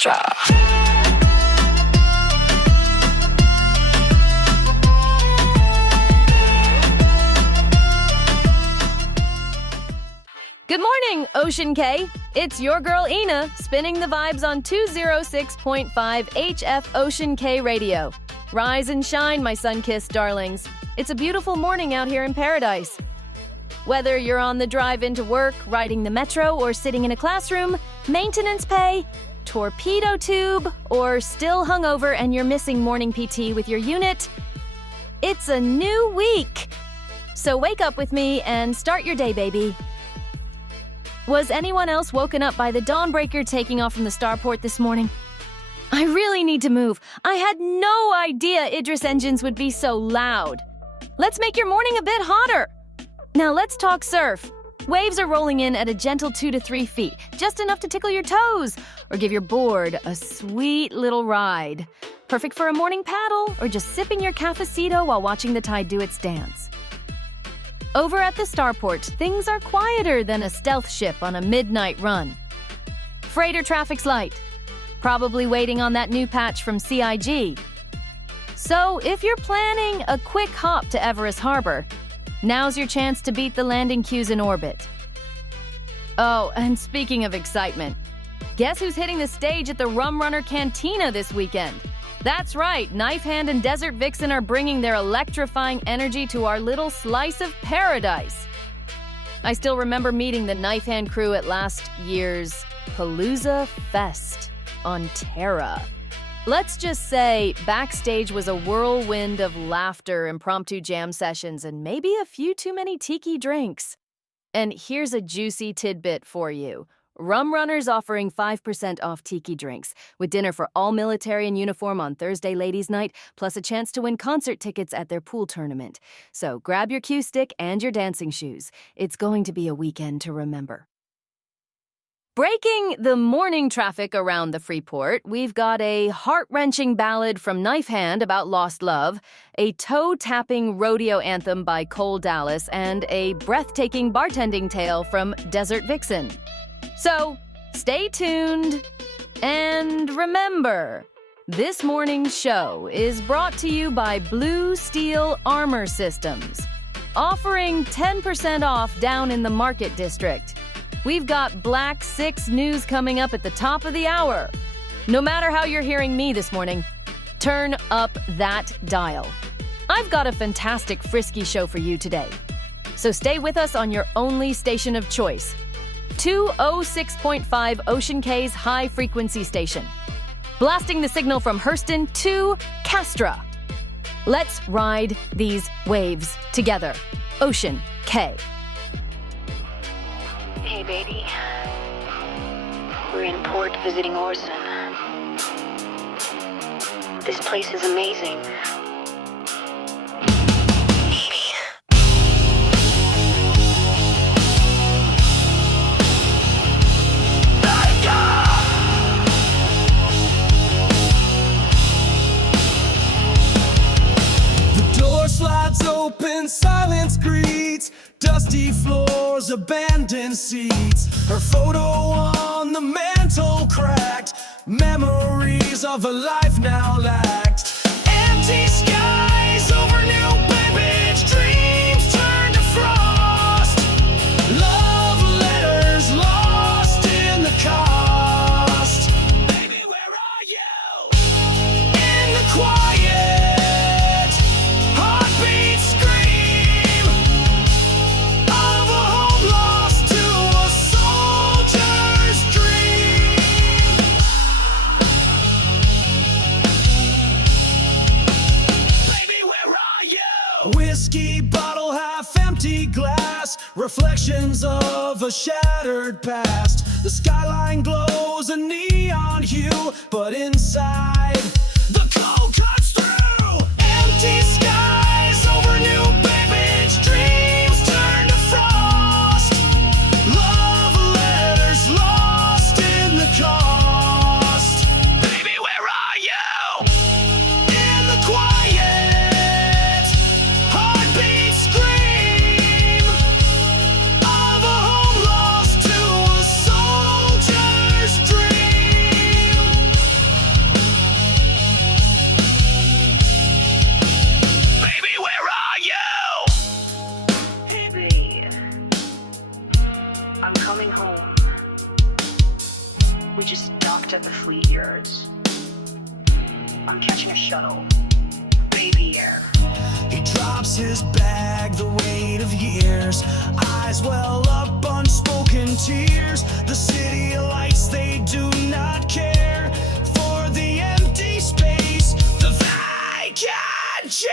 extra. Good morning, Ocean Cay. It's your girl Eina, spinning the vibes on 206.5 HF Ocean Cay Radio. Rise and shine, my sun-kissed darlings. It's a beautiful morning out here in paradise. Whether you're on the drive into work, riding the metro, or sitting in a classroom, maintenance pay, torpedo tube, or still hungover and you're missing morning PT with your unit, it's a new week. So wake up with me and start your day, baby. Was anyone else woken up by the dawnbreaker taking off from the starport this morning? I really need to move. I had no idea Idris engines would be so loud. Let's make your morning a bit hotter. Now let's talk surf. Waves are rolling in at a gentle 2 to 3 feet, just enough to tickle your toes or give your board a sweet little ride. Perfect for a morning paddle or just sipping your cafecito while watching the tide do its dance. Over at the starport, things are quieter than a stealth ship on a midnight run. Freighter traffic's light, probably waiting on that new patch from CIG. So if you're planning a quick hop to Everest Harbor, now's your chance to beat the landing queues in orbit. Oh, and speaking of excitement, guess who's hitting the stage at the Rum Runner Cantina this weekend? That's right, Knife Hand and Desert Vixen are bringing their electrifying energy to our little slice of paradise. I still remember meeting the Knife Hand crew at last year's Palooza Fest on Terra. Let's just say backstage was a whirlwind of laughter, impromptu jam sessions, and maybe a few too many tiki drinks. And here's a juicy tidbit for you. Rum Runner's offering 5% off tiki drinks, with dinner for all military in uniform on Thursday ladies' night, plus a chance to win concert tickets at their pool tournament. So grab your cue stick and your dancing shoes. It's going to be a weekend to remember. Breaking the morning traffic around the Freeport, we've got a heart-wrenching ballad from Knife Hand about lost love, a toe-tapping rodeo anthem by Cole Dallas, and a breathtaking bartending tale from Desert Vixen. So, stay tuned, and remember, this morning's show is brought to you by Blue Steel Armor Systems, offering 10% off down in the Market District. We've got Black 6 news coming up at the top of the hour. No matter how you're hearing me this morning, turn up that dial. I've got a fantastic frisky show for you today. So stay with us on your only station of choice, 206.5 Ocean Cay's high-frequency station, blasting the signal from Hurston to Castra. Let's ride these waves together. Ocean Cay. Hey, baby. We're in port visiting Orson. This place is amazing. Slides open, silence greets, dusty floors, abandoned seats. Her photo on the mantle cracked, memories of a life now lacked. Empty skies over New Babbage, dreams turn to frost. Love letters lost in the cost. Baby, where are you? In the quiet. Whiskey bottle, half empty glass, reflections of a shattered past. The skyline glows a neon hue, but inside the cold cuts through. Empty skies over New Babbage, dreams turn to frost. Love letters lost in the cost. Baby, where are you? In the quiet. Of a home lost to a soldier's dream. I'm coming home. We just docked at the fleet yards. I'm catching a shuttle. Baby air. He drops his bag, the weight of years. Eyes well up, unspoken tears. The city lights, they do not care for the empty space, the vacant chair.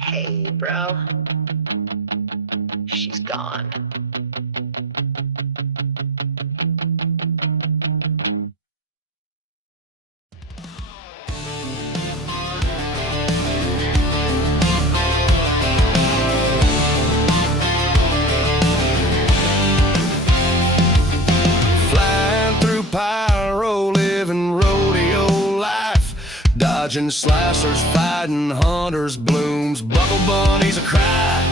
Hey, bro. She's gone. Flying through pyro, living rodeo life, dodging slashers, fighting hunters, blooms, buckle bunnies a cry.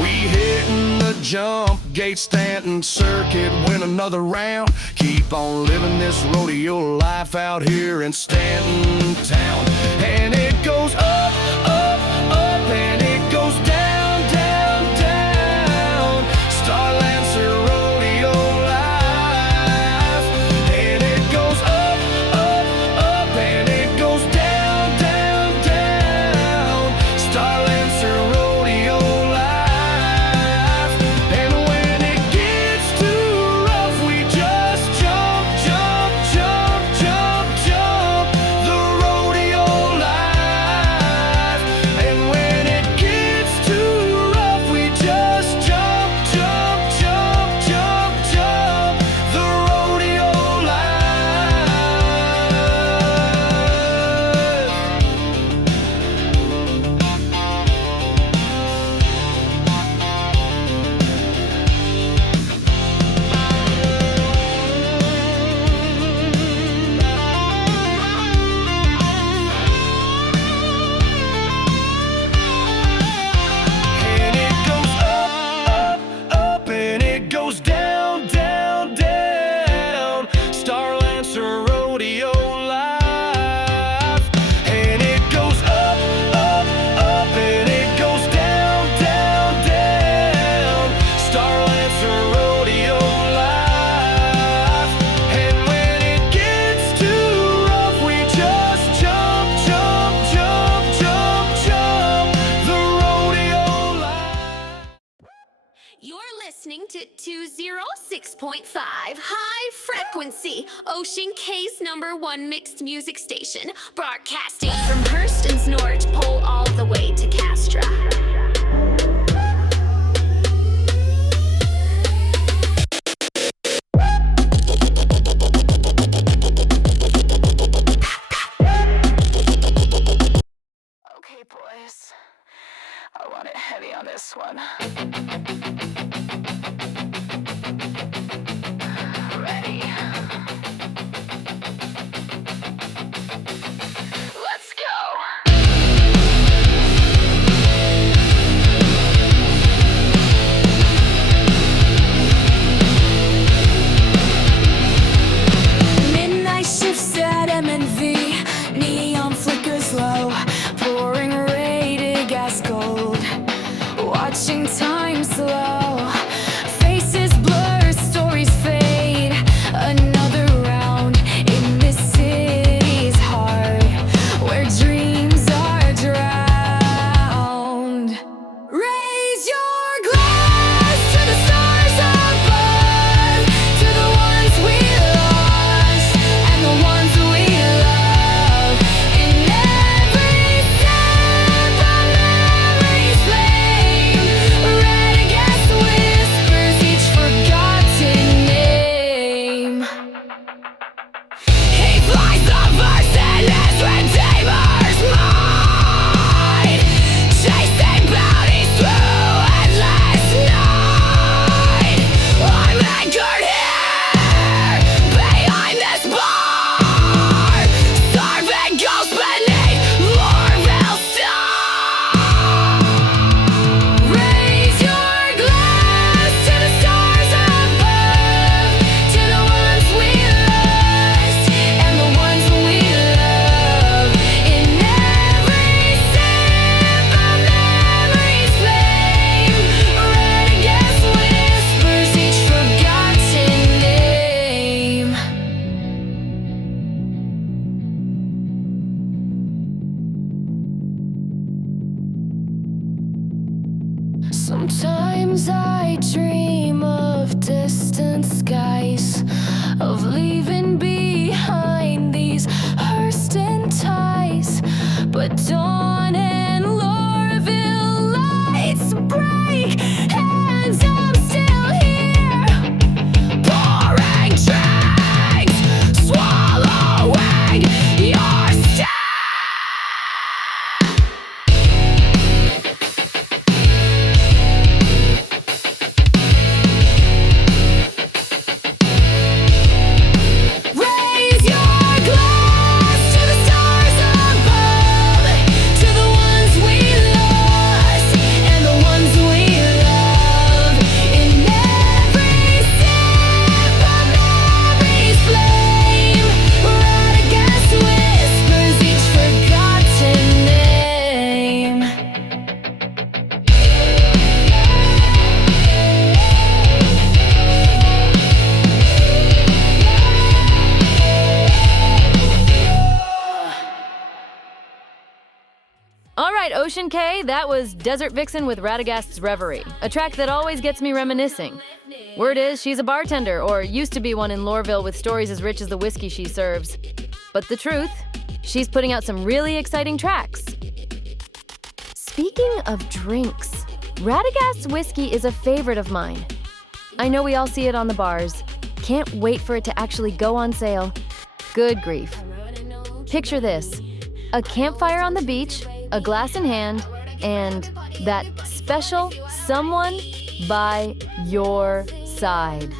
We hitting the jump gate, Stanton circuit, win another round. Keep on living this rodeo life out here in Stanton town. And it goes up, up, up, and it goes down, down, down. Starlancer rodeo life. And it goes up, up, up, and it goes down, down, down. Starlancer rodeo life. And when it gets too rough, we just jump, jump, jump, jump, jump. The rodeo life. And when it gets too rough, we just jump, jump, jump, jump, jump. The rodeo life. And it goes up, up, up, and it goes down, down, down. Starlancer rodeo life. And it goes up, up, up, and it goes down, down, down. Starlancer rodeo life. And when it gets too rough, we just jump, jump, jump, jump, jump. The rodeo life. You're listening to 206.5 High Frequency, Ocean Cay's #1 mixed music station, broadcasting from Hurston's North Pole all the way to Castra. Okay, boys. I want it heavy on this one. Ready? Let's go! Midnight shifts at M&V, neon flickers low, pouring rated gas gold, watching time slow. Sometimes I dream of distant skies, of leaving behind these Hurston ties. But dawn and Lorville lights break, and I'm still here, pouring drinks, swallowing your stare. Raise your glass to the stars above, to the ones we lost and the ones we love. In every sip of memory's flame, right against whispers each forgotten name. All right, Ocean Cay, that was Desert Vixen with Radagast's Reverie, a track that always gets me reminiscing. Word is she's a bartender, or used to be one in Lorville with stories as rich as the whiskey she serves. But the truth, she's putting out some really exciting tracks. Speaking of drinks, Radagast's whiskey is a favorite of mine. I know we all see it on the bars. Can't wait for it to actually go on sale. Good grief. Picture this: a campfire on the beach, a glass in hand, and that special someone by your side.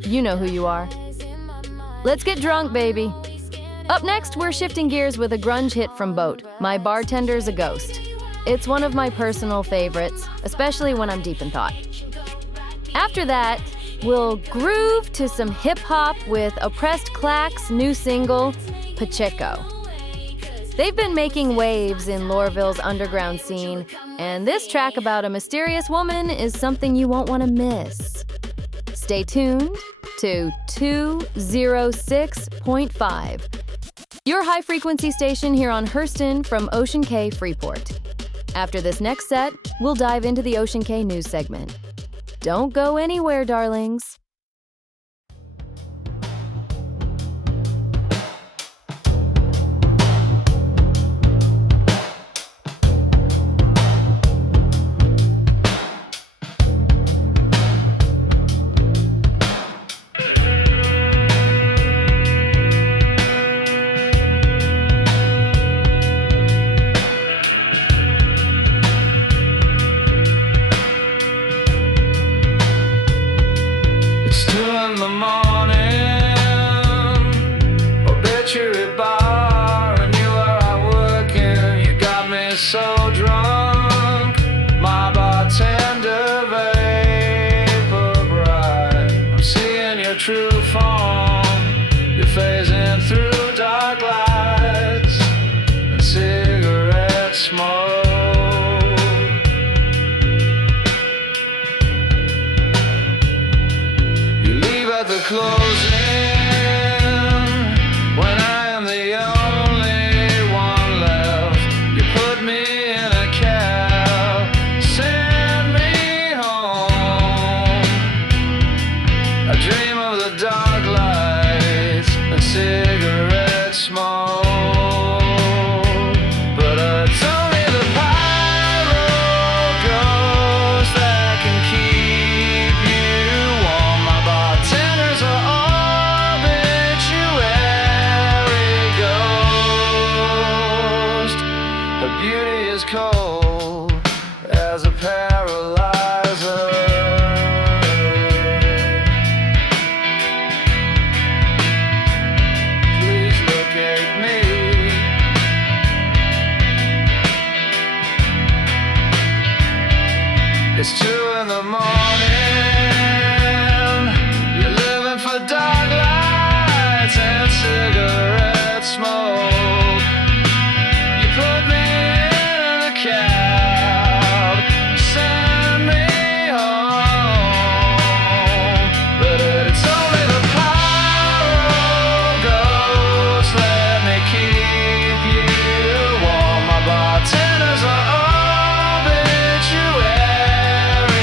You know who you are. Let's get drunk, baby. Up next, we're shifting gears with a grunge hit from Boat, My Bartender's a Ghost. It's one of my personal favorites, especially when I'm deep in thought. After that, we'll groove to some hip-hop with Oppressed Clack's new single, Pacheco. They've been making waves in Lorville's underground scene, and this track about a mysterious woman is something you won't want to miss. Stay tuned to 206.5, your high-frequency station here on Hurston from Ocean Cay Freeport. After this next set, we'll dive into the Ocean Cay news segment. Don't go anywhere, darlings. It's 2 in the morning, obituary bar, and you are out working. You got me so drunk, my bartender vapor bright. I'm seeing your true form, you're phasing through dark lights and cigarette smoke. At the closing, when I am the only one left, you put me in a cab, send me home. I dream of the dark lights and cigarette smoke, but it's only the pyro ghost that can keep you warm. My bartenders are obituary ghost. Her beauty is cold as a paralyzer. Please locate me. It's 2 in the morning. You're living for dark lights and cigarette smoke. You put me in a cab, send me home. But it's only the pyro ghost, let me keep you warm. My bartenders are obituary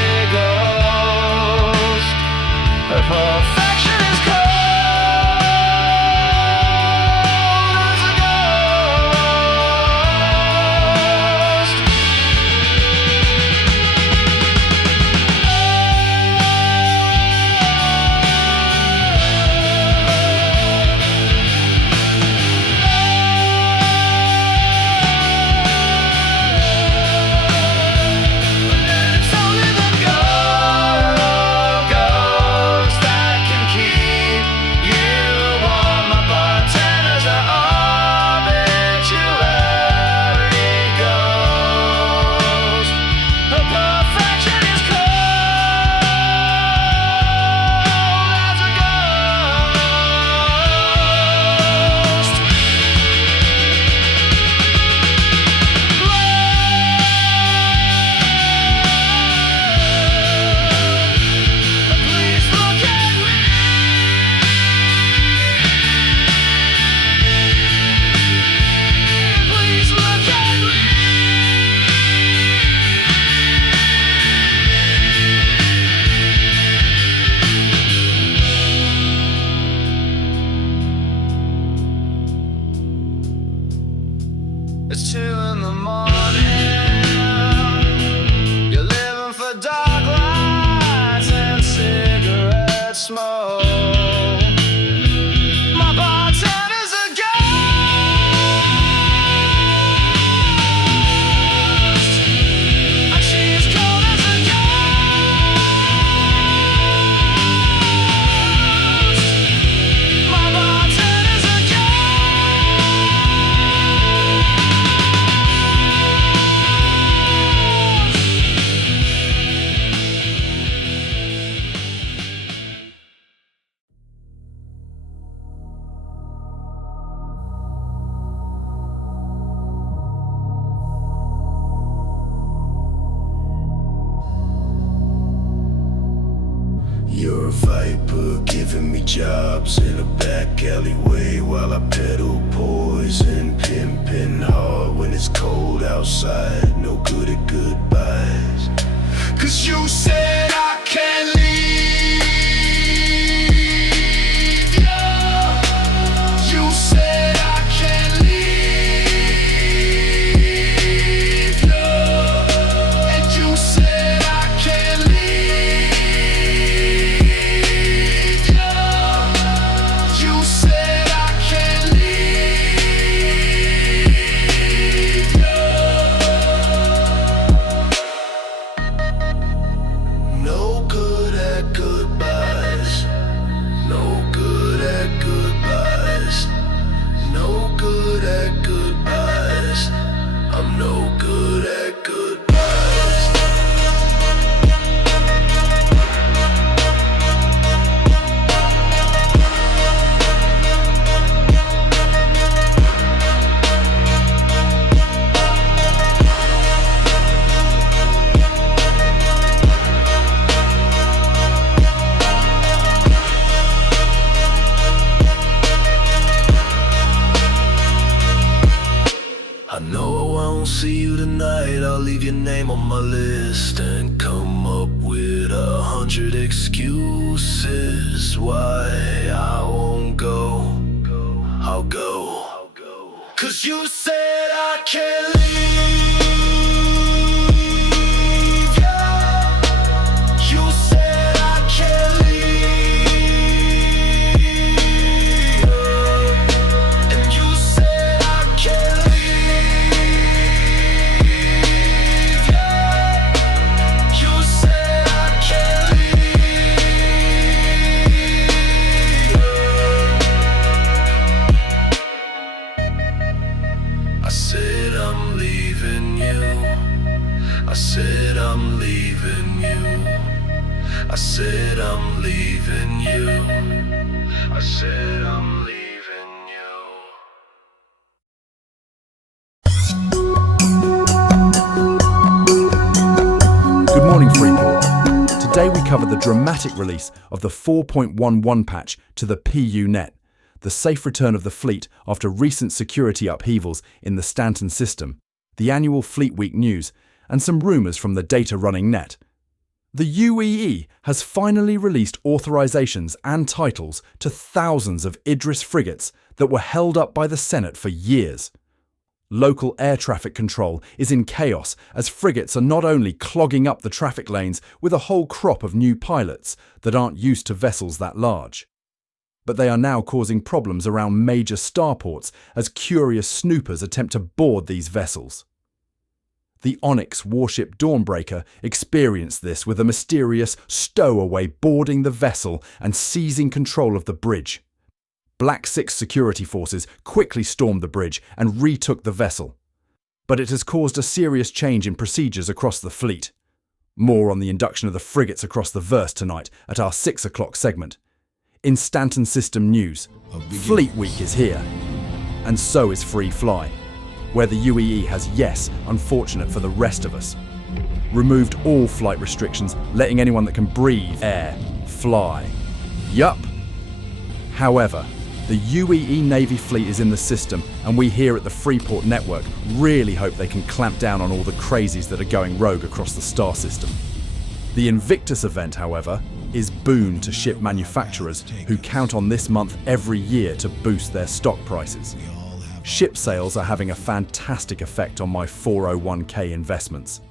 viper, giving me jobs in a back alleyway while I peddle poison, pimping hard when it's cold outside. No good at goodbyes. 'Cause you said I can't leave ya. You said I can't leave ya. And you said I can't leave ya. You said I can't leave ya. No good at goodbyes. No good at goodbyes. No good at goodbyes. I'm no good at goodbyes. I know I won't see you tonight. I'll leave your name on my list and come up with 100 excuses why I won't go. I'll go. 'Cause you said I can't leave ya. You said I can't leave ya. And you said I can't leave ya. You said I can't leave ya. I said I'm leaving you. I said I'm leaving you. I said I'm leaving you. I said I'm leaving you. Good morning, Freeport. Today we cover the dramatic release of the 4.11 patch to the PU net, the safe return of the fleet after recent security upheavals in the Stanton system, the annual Fleet Week news, and some rumours from the data running net. The UEE has finally released authorizations and titles to thousands of Idris frigates that were held up by the Senate for years. Local air traffic control is in chaos as frigates are not only clogging up the traffic lanes with a whole crop of new pilots that aren't used to vessels that large, but they are now causing problems around major starports as curious snoopers attempt to board these vessels. The Onyx warship Dawnbreaker experienced this with a mysterious stowaway boarding the vessel and seizing control of the bridge. Black Six security forces quickly stormed the bridge and retook the vessel. But it has caused a serious change in procedures across the fleet. More on the induction of the frigates across the verse tonight at our 6 o'clock segment. In Stanton System News, Fleet Week is here. And so is Free Fly, where the UEE has, yes, unfortunate for the rest of us, removed all flight restrictions, letting anyone that can breathe air fly. Yup. However, the UEE Navy fleet is in the system, and we here at the Freeport network really hope they can clamp down on all the crazies that are going rogue across the star system. The Invictus event, however, is boon to ship manufacturers who count on this month every year to boost their stock prices. Ship sales are having a fantastic effect on my 401k investments.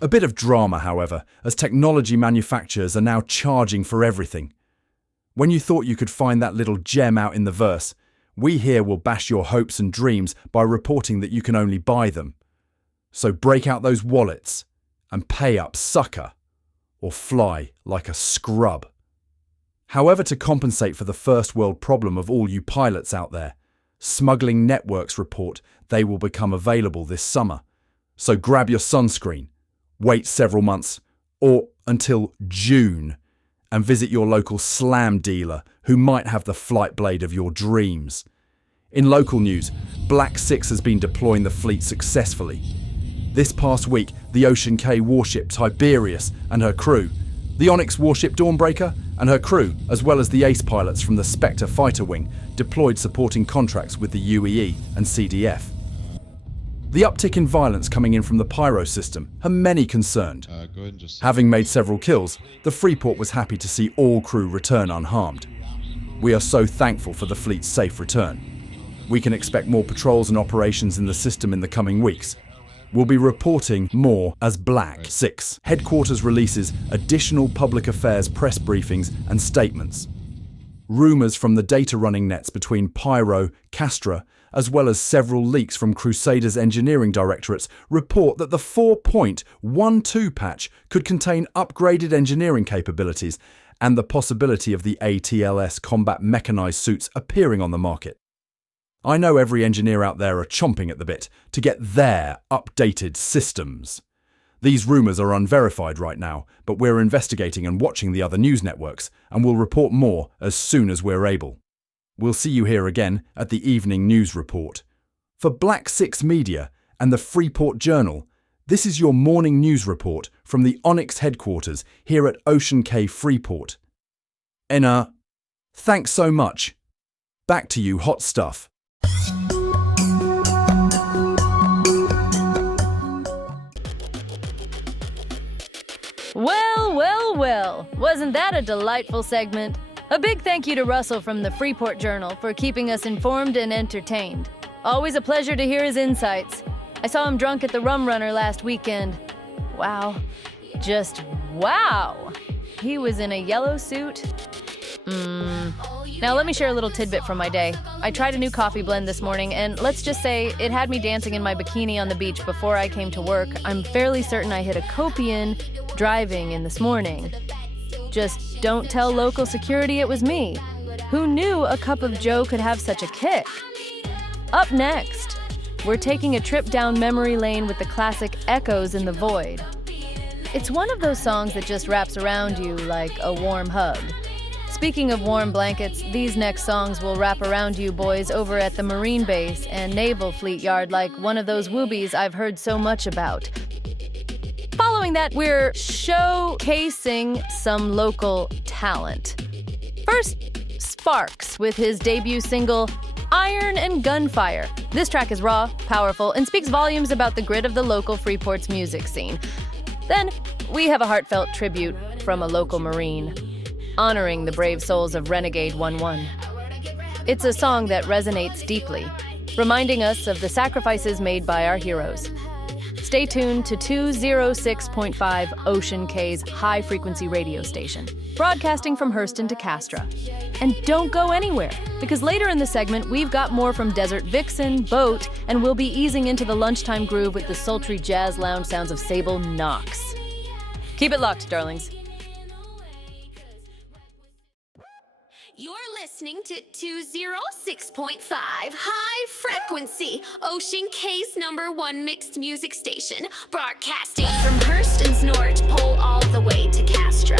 A bit of drama, however, as technology manufacturers are now charging for everything. When you thought you could find that little gem out in the verse, we here will bash your hopes and dreams by reporting that you can only buy them. So break out those wallets and pay up, sucker, or fly like a scrub. However, to compensate for the first world problem of all you pilots out there, Smuggling Networks report they will become available this summer. So grab your sunscreen, wait several months, or until June, and visit your local slam dealer who might have the flight blade of your dreams. In local news, Black Six has been deploying the fleet successfully. This past week, the Ocean Cay warship Tiberius and her crew, The Onyx warship Dawnbreaker and her crew, as well as the ace pilots from the Spectre fighter wing, deployed supporting contracts with the UEE and CDF. The uptick in violence coming in from the Pyro system had many concerned. Having made several kills, the Freeport was happy to see all crew return unharmed. We are so thankful for the fleet's safe return. We can expect more patrols and operations in the system in the coming weeks. We'll be reporting more as Black 6 headquarters releases additional public affairs press briefings and statements. Rumours from the data running nets between Pyro, Castra, as well as several leaks from Crusader's engineering directorates report that the 4.12 patch could contain upgraded engineering capabilities and the possibility of the ATLS combat mechanized suits appearing on the market. I know every engineer out there are chomping at the bit to get their updated systems. These rumours are unverified right now, but we're investigating and watching the other news networks, and we'll report more as soon as we're able. We'll see you here again at the Evening News Report. For Black 6 Media and the Freeport Journal, this is your morning news report from the Onyx headquarters here at Cay Freeport. Eina, thanks so much. Back to you, hot stuff. Well, wasn't that a delightful segment? A big thank you to Russell from the Freeport Journal for keeping us informed and entertained. Always a pleasure to hear his insights. I saw him drunk at the Rum Runner last weekend. Wow. Just wow. He was in a yellow suit. Now let me share a little tidbit from my day. I tried a new coffee blend this morning, and let's just say it had me dancing in my bikini on the beach before I came to work. I'm fairly certain I hit a copian driving in this morning. Just don't tell local security it was me. Who knew a cup of joe could have such a kick? Up next, we're taking a trip down memory lane with the classic Echoes in the Void. It's one of those songs that just wraps around you like a warm hug. Speaking of warm blankets, these next songs will wrap around you boys over at the Marine Base and Naval Fleet Yard like one of those woobies I've heard so much about. Following that, we're showcasing some local talent. First, Sparks with his debut single, Iron and Gunfire. This track is raw, powerful, and speaks volumes about the grit of the local Freeport's music scene. Then, we have a heartfelt tribute from a local Marine, honoring the brave souls of Renegade 11. It's a song that resonates deeply, reminding us of the sacrifices made by our heroes. Stay tuned to 206.5 Ocean Cay's high-frequency radio station, broadcasting from Hurston to Castra. And don't go anywhere, because later in the segment, we've got more from Desert Vixen, Boat, and we'll be easing into the lunchtime groove with the sultry jazz lounge sounds of Sable Knox. Keep it locked, darlings. You're listening to 206.5 High Frequency, Ocean Cay's #1 mixed music station, broadcasting from Hurston's North Pole all the way to Castra.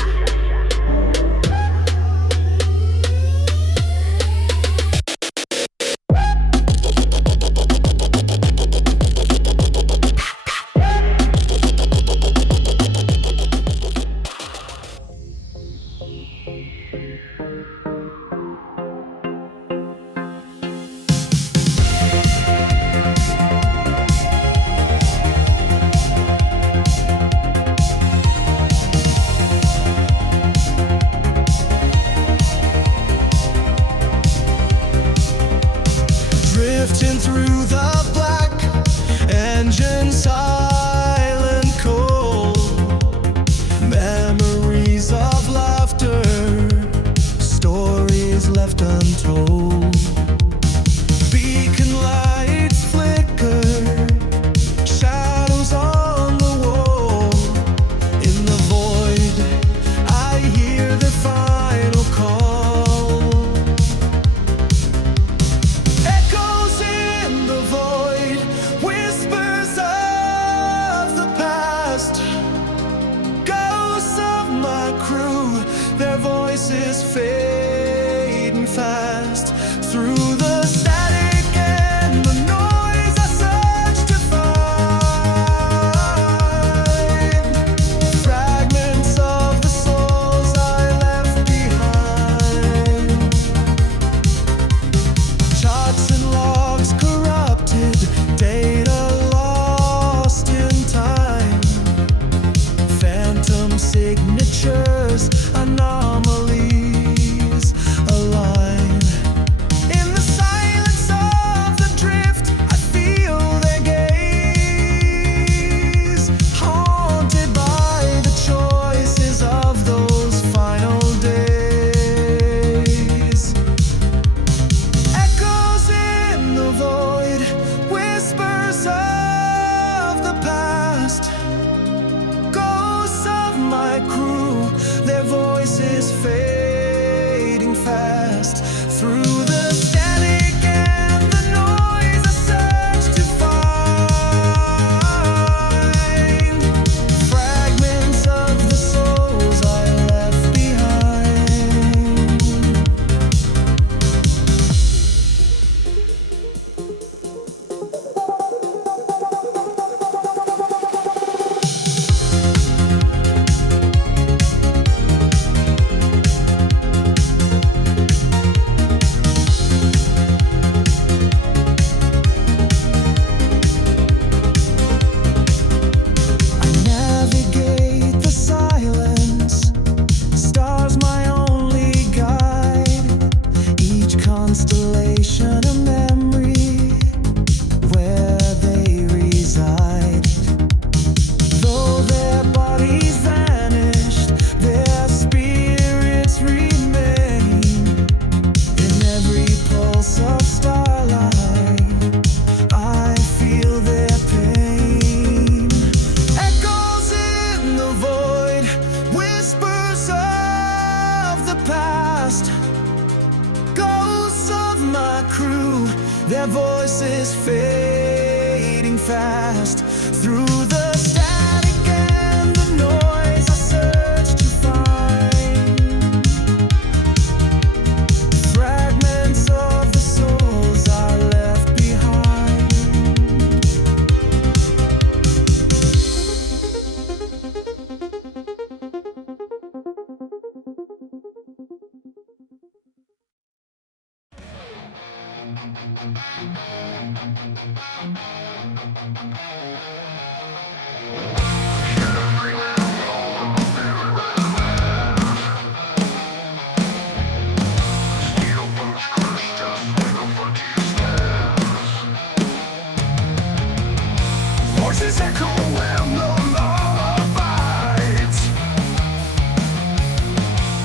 Voices echo and the lullabies.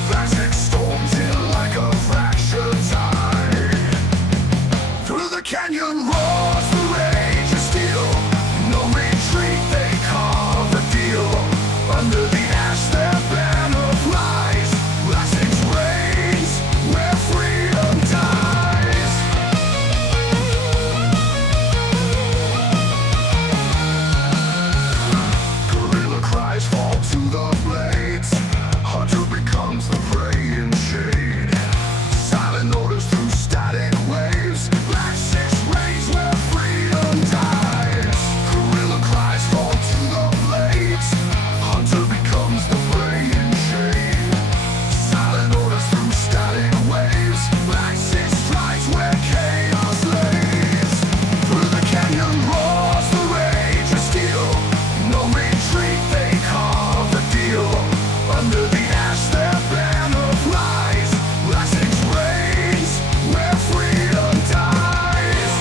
Plastic storms in like a fractured tide. Through the canyon roars the rage of steel. No retreat, they carve a deal. Under the ash their banner flies. Plastic's reigns where freedom dies. Guerrilla cries fall to the blades. Hunter becomes the prey in shade. Silent orders through static waves. Black six rays where freedom dies. Guerrilla cries fall to the blades. Hunter becomes the prey in shade. Silent orders through static waves. Black six strikes where chaos lays. Through the canyon roars the rage of steel. No retreat, they carve a deal. Under the ash their banner flies. Black six reigns where freedom dies.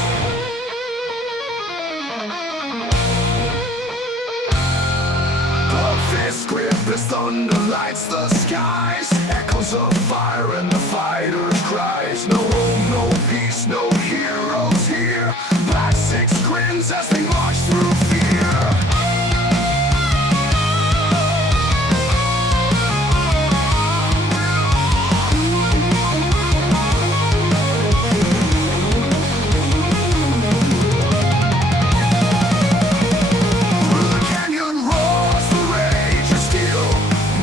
A fist grip as thunder lights the skies. Echoes of fire and the fighter's cries. No home, no peace, no heroes here. Black six grins as they march through fear. Through the canyon roars the rage of steel.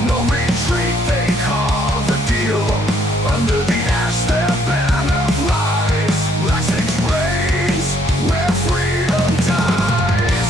No retreat, they carve a deal. Under the ash their banner flies. Black six reigns where freedom dies.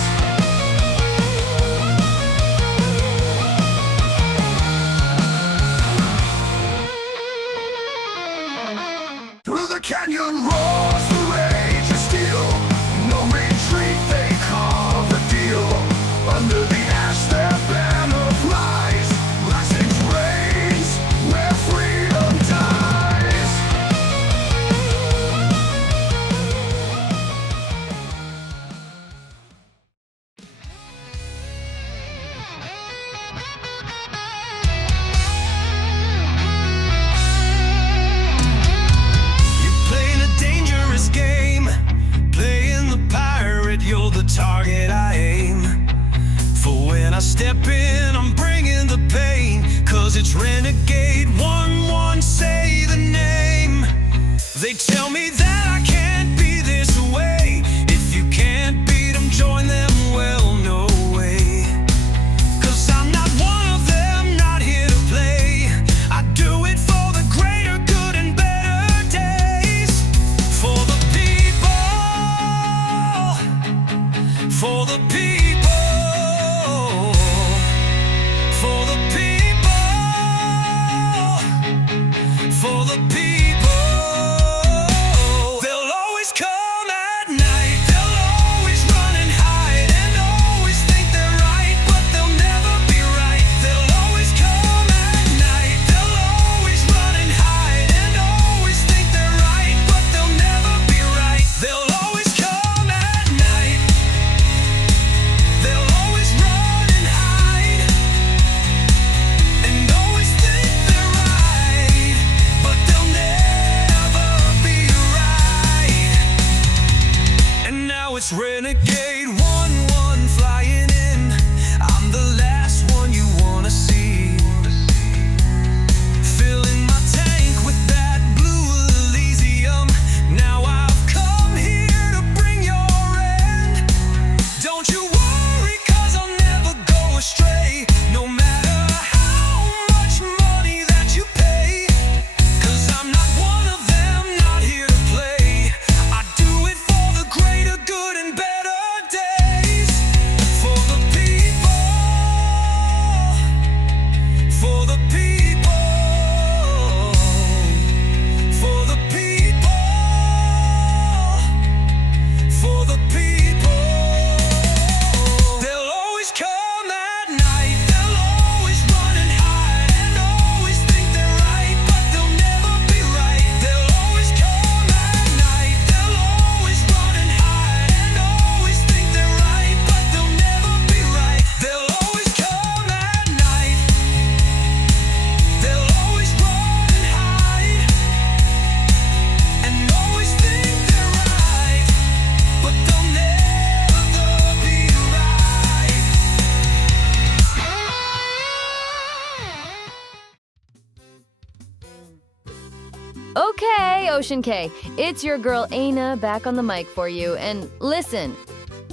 Ocean Cay, it's your girl Eina back on the mic for you. And listen,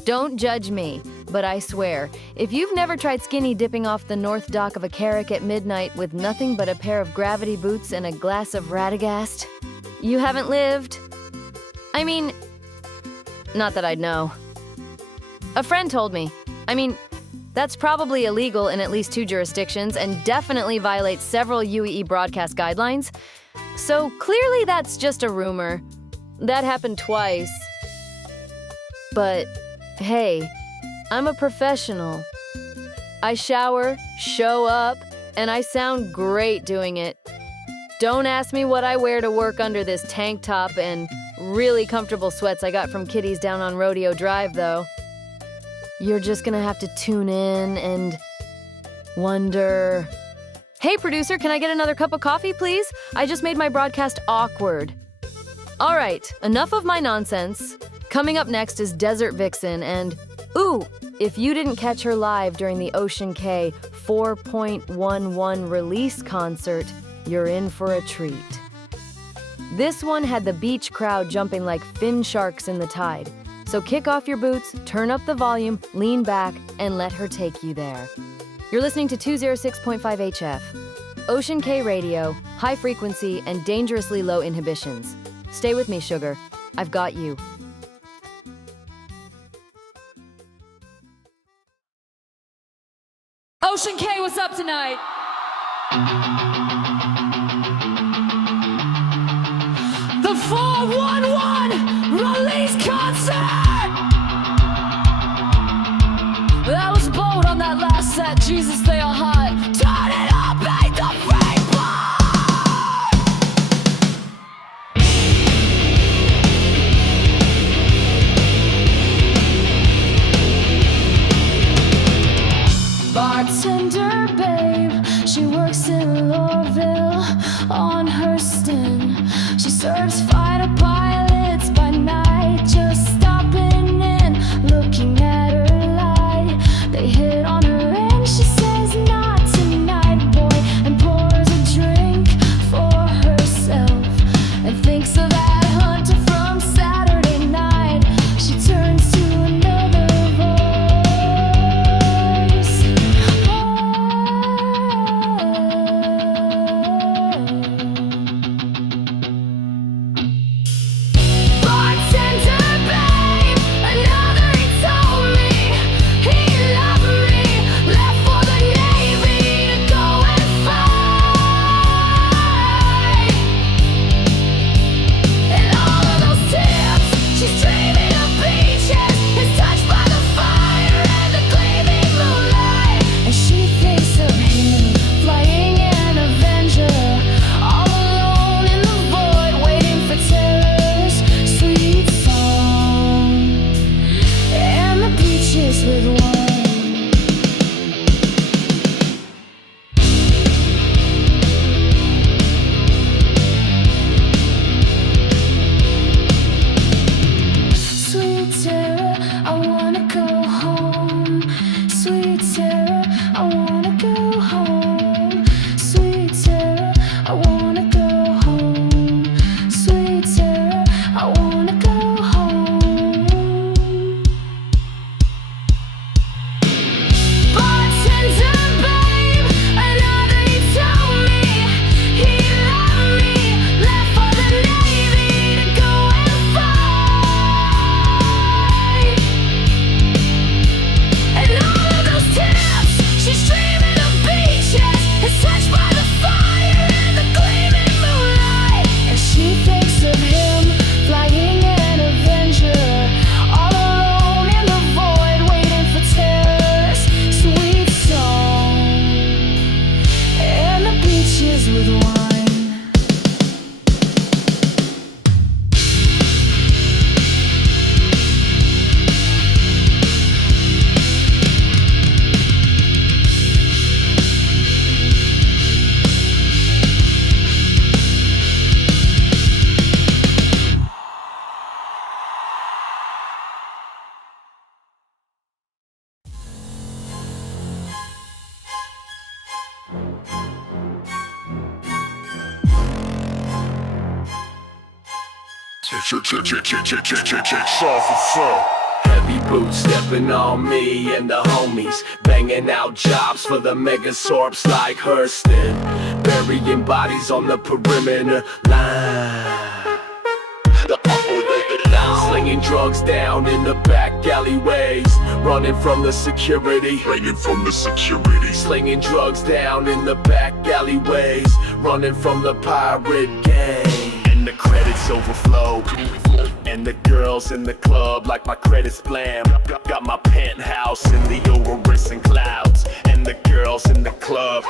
don't judge me, but I swear, if you've never tried skinny dipping off the north dock of a carrack at midnight with nothing but a pair of gravity boots and a glass of Radagast, you haven't lived. I mean, not that I'd know. A friend told me. I mean, that's probably illegal in at least 2 jurisdictions and definitely violates several UEE broadcast guidelines. So clearly that's just a rumor. That happened twice. But hey, I'm a professional. I shower, show up, and I sound great doing it. Don't ask me what I wear to work under this tank top and really comfortable sweats I got from Kitty's down on Rodeo Drive, though. You're just gonna have to tune in and wonder. Hey, producer, can I get another cup of coffee, please? I just made my broadcast awkward. All right, enough of my nonsense. Coming up next is Desert Vixen, and ooh, if you didn't catch her live during the Ocean Cay 4.11 release concert, you're in for a treat. This one had the beach crowd jumping like fin sharks in the tide. So kick off your boots, turn up the volume, lean back, and let her take you there. You're listening to 206.5 HF. Ocean Cay Radio, high frequency and dangerously low inhibitions. Stay with me, sugar. I've got you. Ocean Cay, what's up tonight? The 411 release concert! That was bold on that last set. Jesus, they are hot. Turn it up, ain't the bartender babe, she works in Lowville on Hurston. She serves fighter pilots by night, just stopping in, looking at her light. They hit on her and she says not tonight, boy, and pours a drink for herself and thinks of that hunter from Saturday night. She turns to another voice. Oh, Heavy boots stepping on me and the homies, banging out jobs for the megasorps like Hurston, burying bodies on the perimeter line. The upper line, slinging drugs down in the back alleyways, running from the security, slinging drugs down in the back alleyways, running from the pirate gang. And the credits overflow, and the girls in the club like my credits blam. Got my penthouse in the iridescent clouds, and the girls in the club.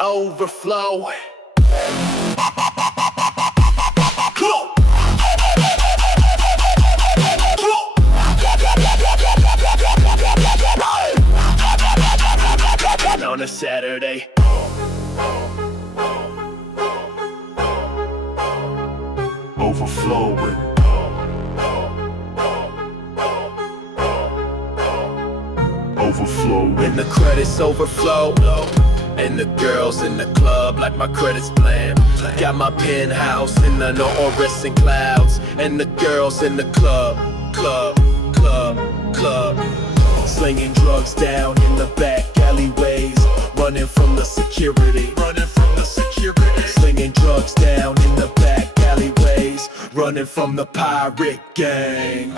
Overflow. On a Saturday. Overflowing. When the credits overflow, and the girls in the club like my credits blam. Got my penthouse in the iridescent clouds, and the girls in the club. Slinging drugs down in the back alleyways, running from the security, slinging drugs down in the back alleyways, running from the pirate gang.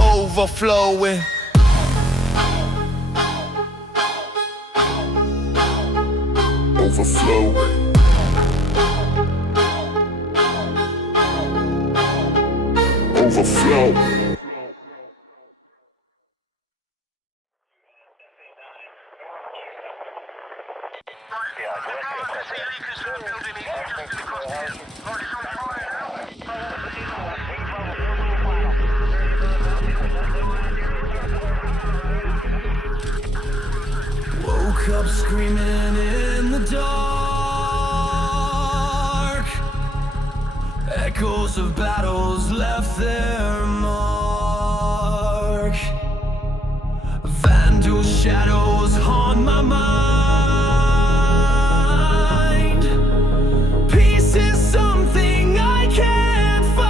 Overflowing. Overflow. Woke up screaming in the dark. Echoes of battles left their mark. Vandal shadows haunt my mind. Peace is something I can't find.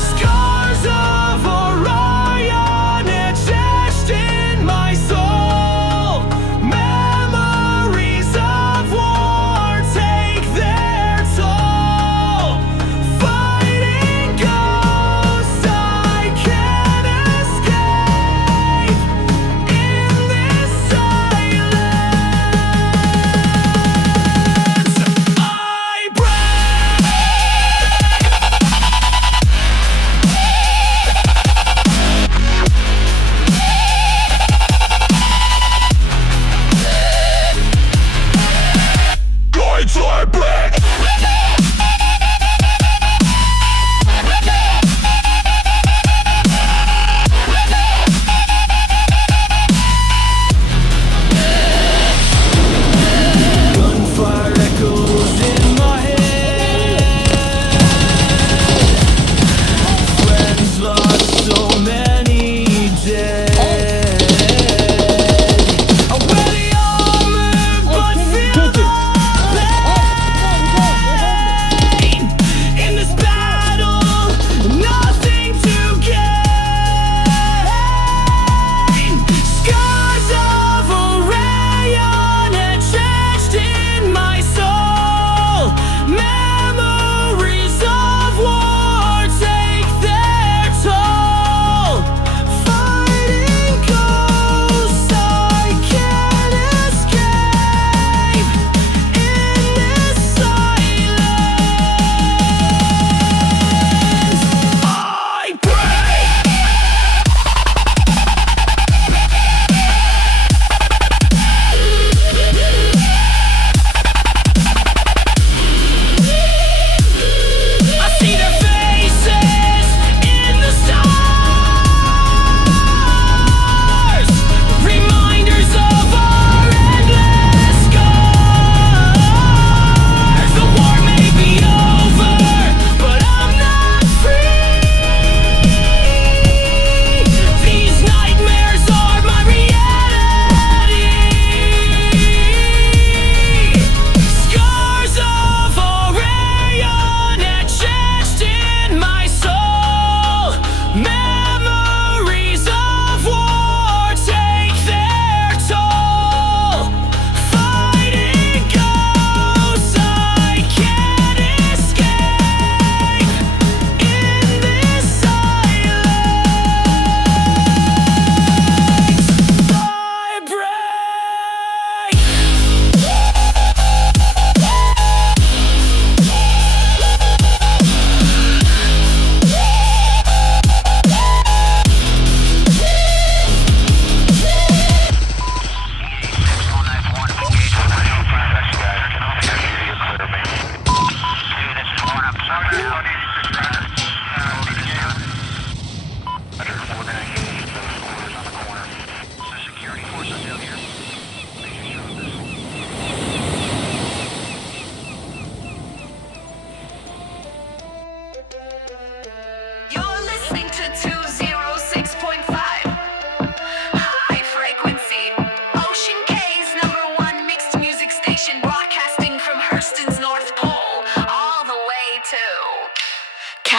Scars of Orion etched in my soul. Memories of war take their toll. Fighting ghosts I can't escape.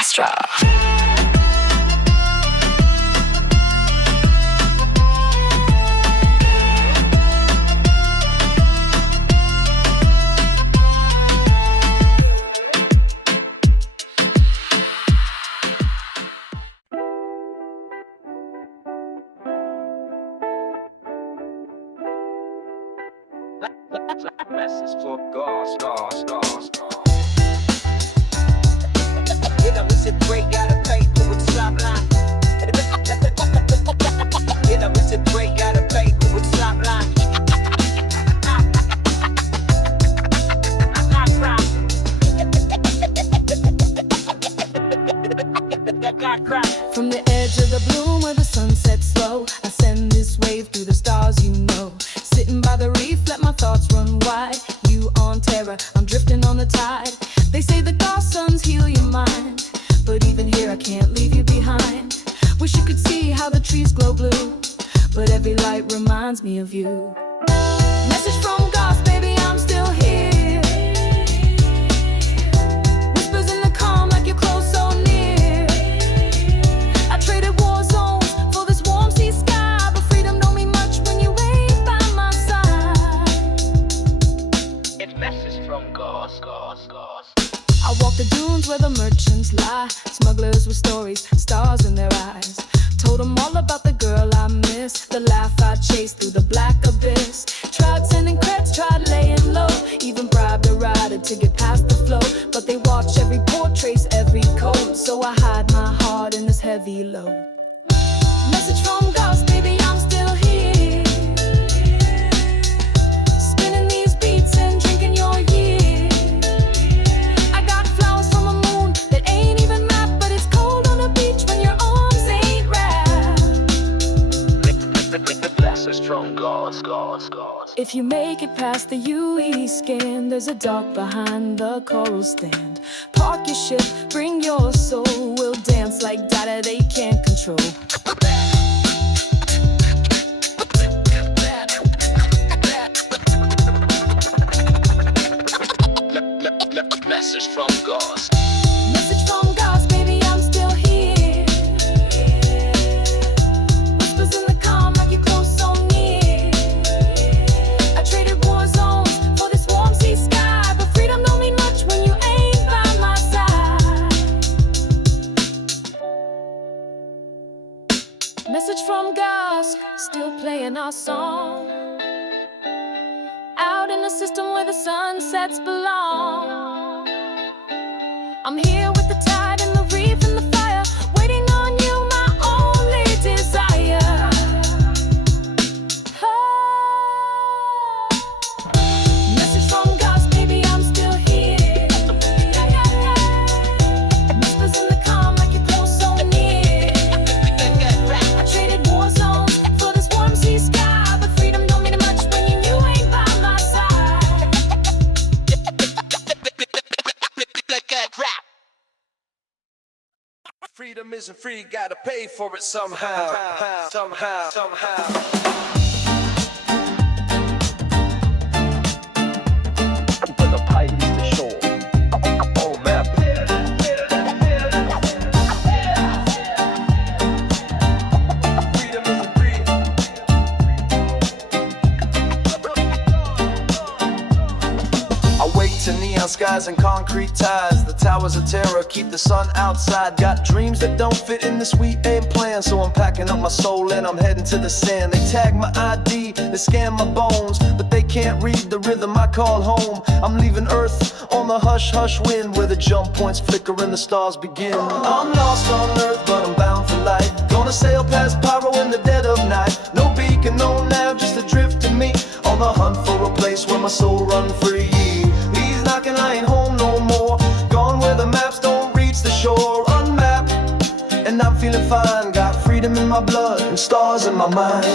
Orchestra. Message for God. You know it's a break, gotta pay for the stop line. You know it's a break, gotta pay for the stop line. From the edge of the bloom where the sun sets slow, I send this wave through the stars, you know. Sitting by the reef, let my thoughts run wide. You on terror, I'm drifting on the tide. They say the God's suns heal your mind, but even here I can't leave you behind. Wish you could see how the trees glow blue, but every light reminds me of you. Message from God, baby, I'm still here. Whispers in the calm like you're close, so near. I traded war zones for this warm sea sky, but freedom don't mean much when you ain't by my side. It's message from God. I walk the dunes where the merchants lie, smugglers with stories, stars in their eyes. Told them all about the girl I miss, the laugh I chased through the black abyss. Tried sending creds, tried laying low, even bribed a rider to get past the flow. But they watch every port, trace every code, so I hide my heart in this heavy load. Message from God, baby, I'm still here. Spinning these beats and drinking your year. I got flowers from a moon that ain't even mapped, but it's cold on the beach when your arms ain't wrapped. Message from God. If you make it past the UE scan, there's a dock behind the coral stand. Park your ship, bring your soul. We'll dance like data they can't control. Message from God. Message from God, baby, I'm still here. Whispers in the calm like you're close, so near. I traded war zones for this warm sea sky, but freedom don't mean much when you ain't by my side. Message from God, still playing our song. Out in the system where the sunsets belong. I'm here with the tide and the reef and the fire, waiting on you, my only desire. Oh. Message from God, baby, I'm still here. Whispers in the calm like you're close, so near. I traded war zones for this warm sea sky, but freedom don't mean much when you ain't by my side. Freedom isn't free, gotta pay for it somehow. When the pipe is the shore. Oh man. Freedom isn't free. I wake to neon skies and concrete ties. The towers of terror keep the sun outside. Got dreams that don't fit in this weekend plan, so I'm packing up my soul and I'm heading to the sand. They tag my ID, they scan my bones, but they can't read the rhythm I call home. I'm leaving Earth on the hush hush wind, where the jump points flicker and the stars begin. I'm lost on Earth, but I'm bound for light. Gonna sail past Pyro in the dead of night. No beacon, no nav, just adrift to me, on the hunt for a place where my soul run free. He's knocking, I ain't home no more. Gone where the maps don't reach the shore. Unmapped, and I'm feeling fine. Got freedom in my blood and stars in my mind.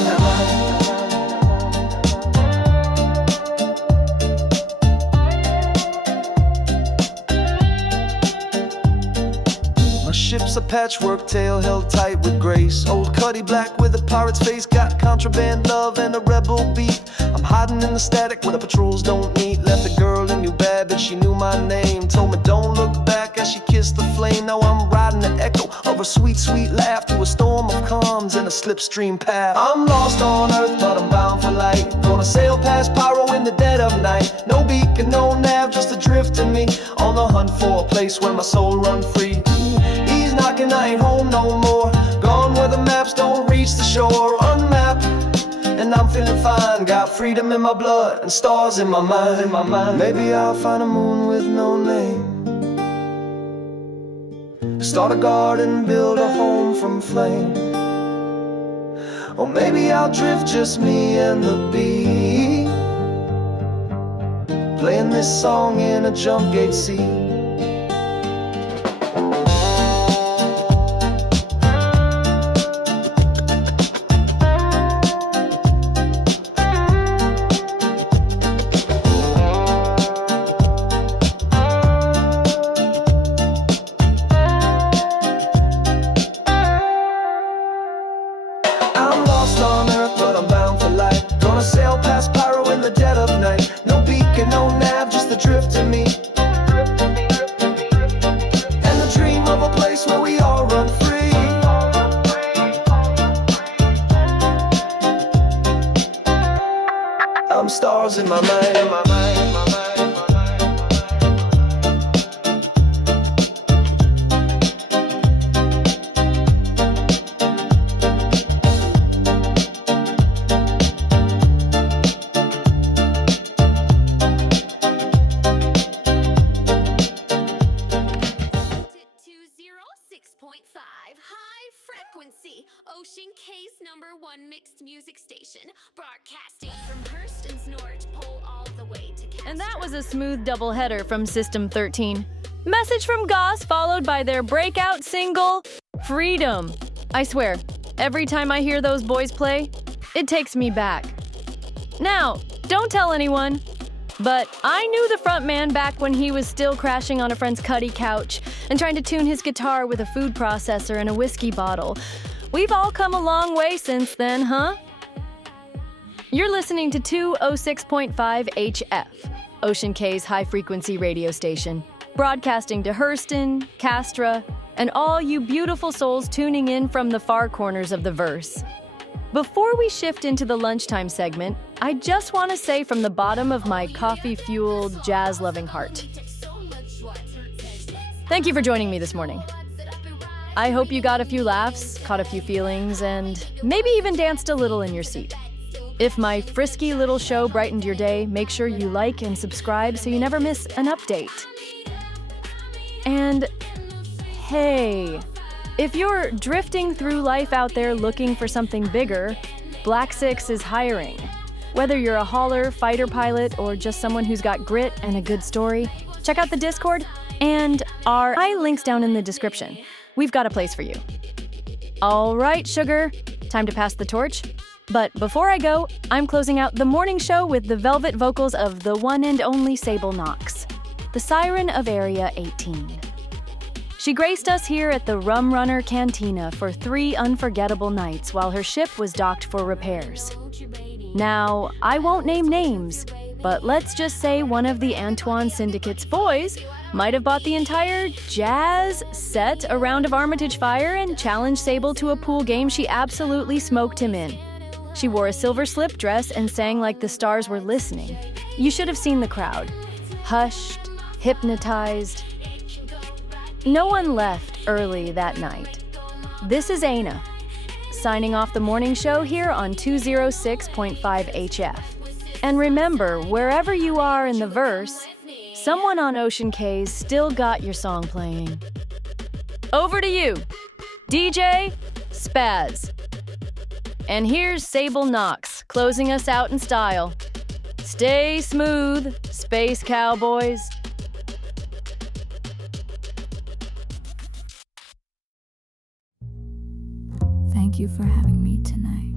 Ship's a patchwork tale held tight with grace. Old Cuddy Black with a pirate's face, got contraband love and a rebel beat. I'm hiding in the static where the patrols don't meet. Left a girl and knew bad, but she knew my name. Told me don't look back as she kissed the flame. Now I'm riding sweet, sweet laugh to a storm of calms and a slipstream path. I'm lost on earth, but I'm bound for light. Gonna sail past Pyro in the dead of night. No beacon, no nav, just adrift in me, on the hunt for a place where my soul run free. He's knocking, I ain't home no more. Gone where the maps don't reach the shore. Unmapped, and I'm feeling fine. Got freedom in my blood and stars in my mind. Maybe I'll find a moon with no name. Start a garden, build a home from flame. Or maybe I'll drift, just me and the bee, playing this song in a jump gate sea. Stars in my mind, in my mind, in my mind, in my High Frequency, Ocean Cay's #1 mixed music station, broadcasting from Hurston's North Pole all the way to Castro. And that was a smooth doubleheader from System 13. Message from Goss followed by their breakout single, Freedom. I swear, every time I hear those boys play, it takes me back. Now, don't tell anyone, but I knew the front man back when he was still crashing on a friend's cuddy couch and trying to tune his guitar with a food processor and a whiskey bottle. We've all come a long way since then, huh? You're listening to 206.5 HF, Ocean Cay's high-frequency radio station, broadcasting to Hurston, Castra, and all you beautiful souls tuning in from the far corners of the verse. Before we shift into the lunchtime segment, I just want to say from the bottom of my coffee-fueled, jazz-loving heart, thank you for joining me this morning. I hope you got a few laughs, caught a few feelings, and maybe even danced a little in your seat. If my frisky little show brightened your day, make sure you like and subscribe so you never miss an update. And hey, if you're drifting through life out there looking for something bigger, Black 6 is hiring. Whether you're a hauler, fighter pilot, or just someone who's got grit and a good story, check out the Discord and our links down in the description. We've got a place for you. All right, sugar, time to pass the torch. But before I go, I'm closing out the morning show with the velvet vocals of the one and only Sable Knox, the siren of Area 18. She graced us here at the Rum Runner Cantina for 3 unforgettable nights while her ship was docked for repairs. Now, I won't name names, but let's just say one of the Antoine Syndicate's boys might have bought the entire jazz set a round of Armitage Fire and challenged Sable to a pool game she absolutely smoked him in. She wore a silver slip dress and sang like the stars were listening. You should have seen the crowd. Hushed, hypnotized. No one left early that night. This is Eina, signing off the morning show here on 206.5 HF. And remember, wherever you are in the verse, someone on Ocean Cay's still got your song playing. Over to you, DJ Spaz. And here's Sable Knox, closing us out in style. Stay smooth, Space Cowboys. Thank you for having me tonight.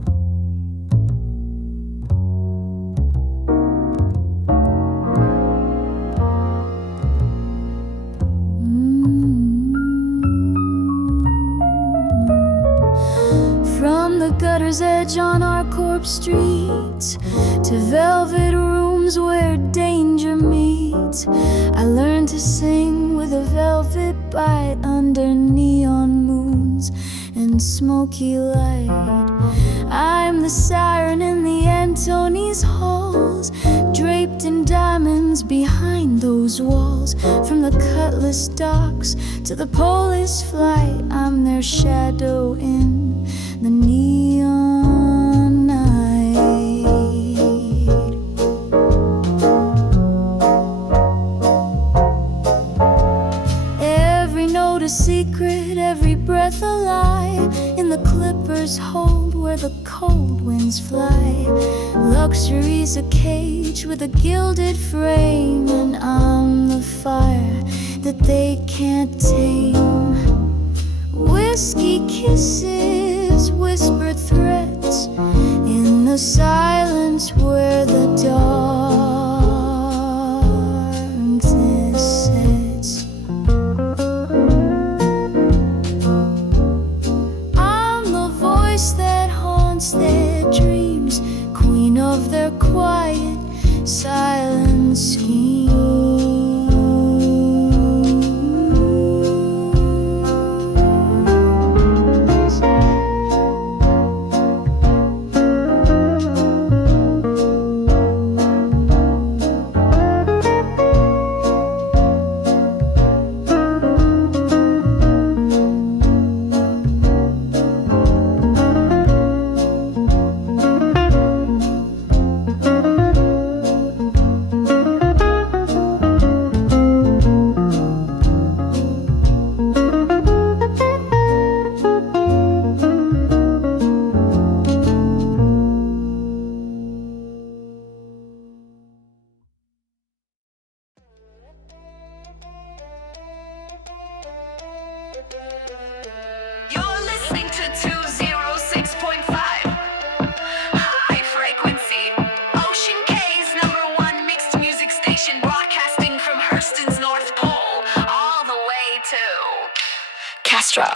From the gutter's edge on our corpse streets to velvet rooms where danger meets, I learned to sing with a velvet bite under neon moons. mountains and smoky light. I'm the siren in the Antony's halls, draped in diamonds behind those walls. From the Cutlass docks to the Polish flight, I'm their shadow in the neon night. Every note a secret, every breath a lie, in the clipper's hold where the cold winds fly. Luxury's a cage with a gilded frame, and I'm the fire that they can't tame. Whiskey kisses, whispered threats, in the silence where the darkness sets. I'm the voice that haunts their dreams, queen of their quiet, silent schemes. You're listening to 206.5 High Frequency, Ocean K's #1 mixed music station, broadcasting from Hurston's North Pole all the way to Castro.